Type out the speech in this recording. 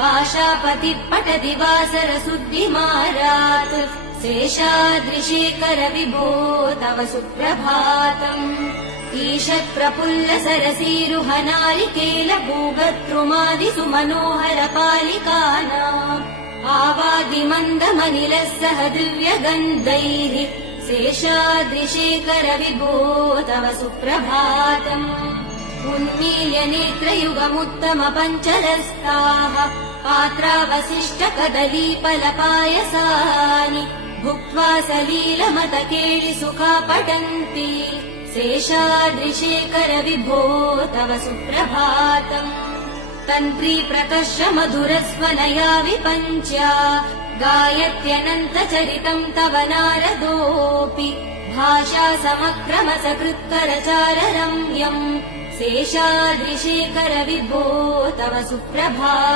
भाषापतिः पठति वासरसुद्धिमारात् शेषाद्रिशेखर विभो तव सुप्रभातम् ईषत्प्रफुल्ल सरसीरुहनारिकेल भूगतृमादिसु मनोहर पालिकानाम् आवादिमन्दमनिलः सह दिव्यगन्धैः शेषाद्रिशेखर विभो तव सुप्रभातम् उन्मील्य नेत्रयुगमुत्तम पञ्चरस्ताः पात्रावशिष्ट कदलीफलपायसानि भुक्त्वा सलीलमतकेळि सुखा पठन्ति शेषाद्रिशेखर विभो तव सुप्रभातम् तन्त्री प्रकर्ष मधुरस्वनया विपञ्च्या गायत्यनन्तचरितम् तव नारदोऽपि भाषा समक्रम सकृत्करचार रम्यम् शेषाद्रिशेखर विभो तव सुप्रभातम्।